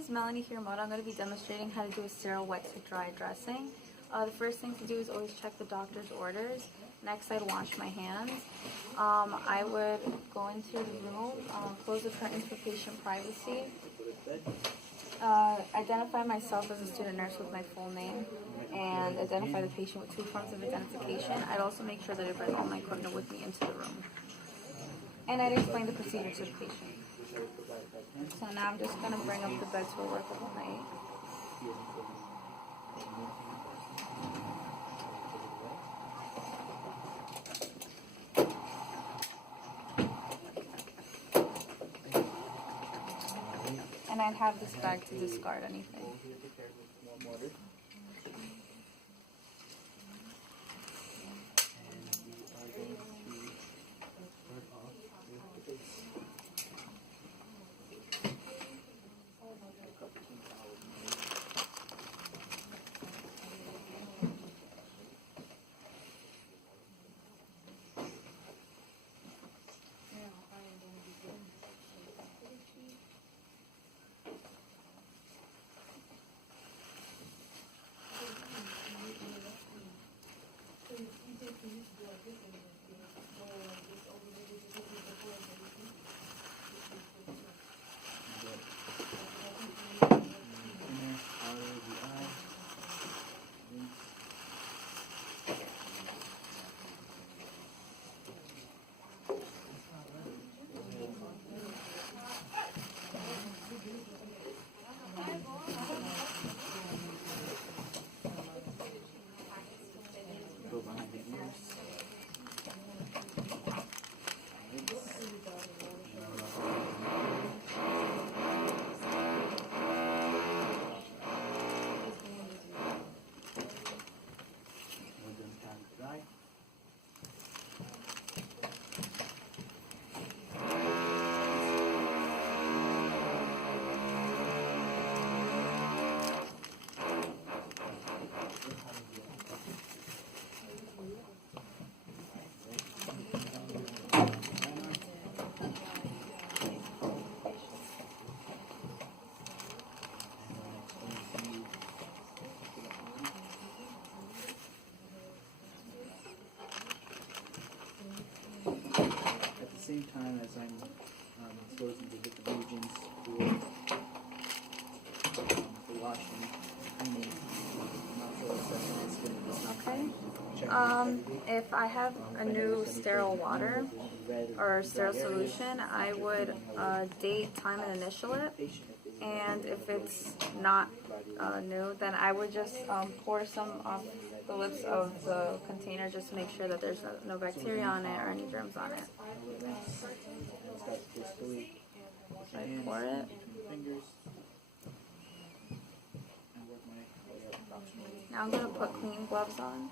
is Melanie Hiromoto. I'm going to be demonstrating how to do a sterile wet to dry dressing. The first thing to do is always check the doctor's orders. Next, I'd wash my hands. I would go into the room, close the curtains for patient privacy, identify myself as a student nurse with my full name, and identify the patient with 2 forms of identification. I'd also make sure that I bring all my equipment with me into the room. And I'd explain the procedure to the patient. So now I'm just going to bring up the bed to a workable height. And I'd have this bag to discard anything. At the same time as I'm exposing the different regions for washing, cleaning, I'm not sure if that's going to be Okay. If I have a new sterile water or sterile solution, I would date, time, and initial it. And if it's not new, then I would just pour some off the lips of the container just to make sure that there's no bacteria on it or any germs on it. I pour it. Now I'm going to put clean gloves on.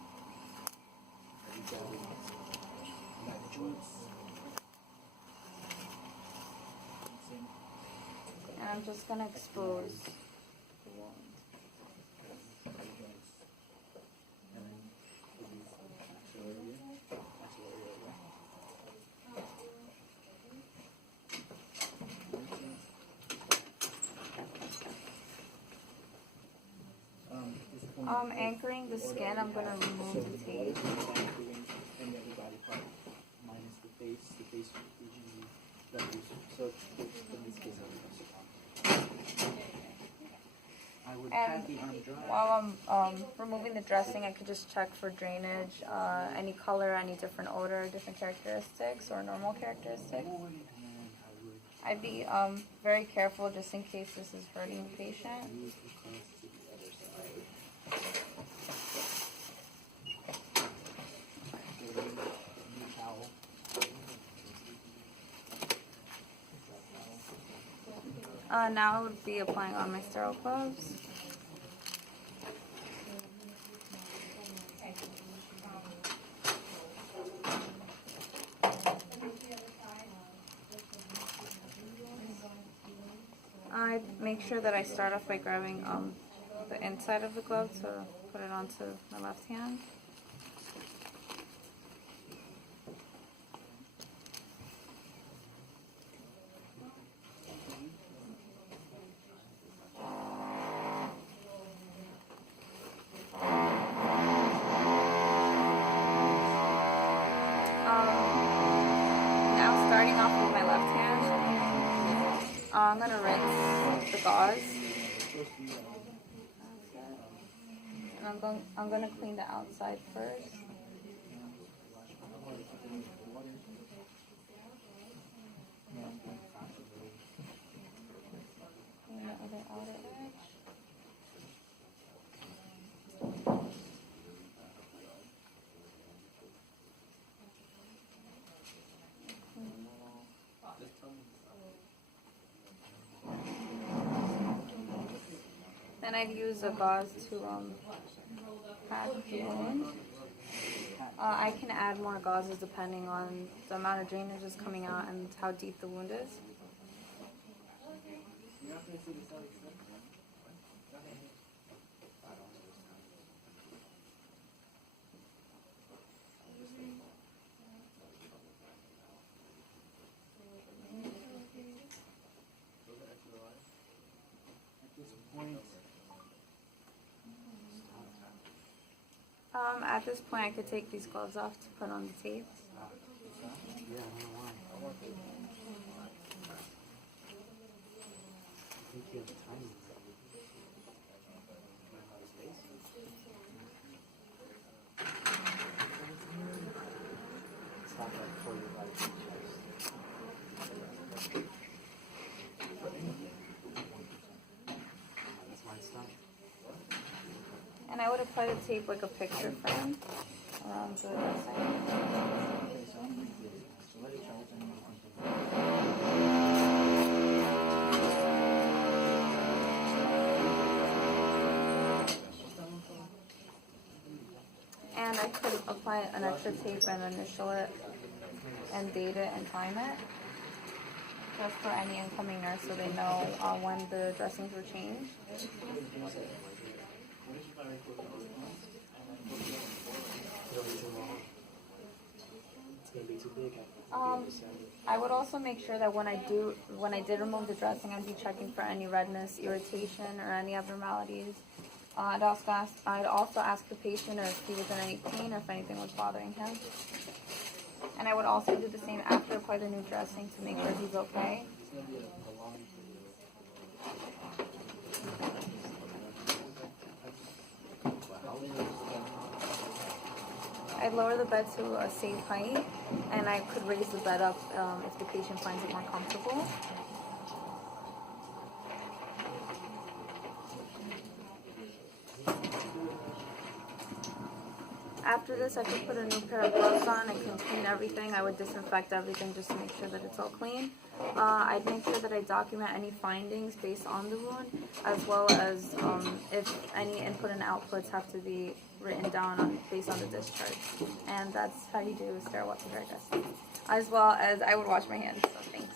And I'm just going to expose the wound. Anchoring the skin, I'm going to remove the tape. Minus the face region that you so in this case I would have the arm dry. While I'm removing the dressing, I could just check for drainage, any color, any different odor, different characteristics, or normal characteristics. I'd be very careful just in case this is hurting the patient. Now I would be applying on my sterile gloves. I make sure that I start off by grabbing the inside of the glove to put it onto my left hand. I'm gonna rinse the gauze. And I'm gonna clean the outside first. Clean the other outer edge. Then I'd use a gauze to pat the wound. I can add more gauzes depending on the amount of drainage that's coming out and how deep the wound is. At this point, I could take these gloves off to put on the tape. Yeah, I don't know why. I think you have time. It's not like for your life. That's my stuff. And I would apply the tape like a picture frame around the side. And I could apply an extra tape and initial it and date it and time it just for any incoming nurse so they know when the dressings were changed. I would also make sure that when I did remove the dressing, I'd be checking for any redness, irritation, or any abnormalities. I'd also ask the patient if he was in any pain or if anything was bothering him. And I would also do the same after apply the new dressing to make sure he's okay. I'd lower the bed to a safe height, and I could raise the bed up if the patient finds it more comfortable. After this, I could put a new pair of gloves on and can clean everything. I would disinfect everything just to make sure that it's all clean. I'd make sure that I document any findings based on the wound, as well as if any input and outputs have to be written down based on the discharge. And that's how you do sterile water testing. As well as I would wash my hands, so thanks.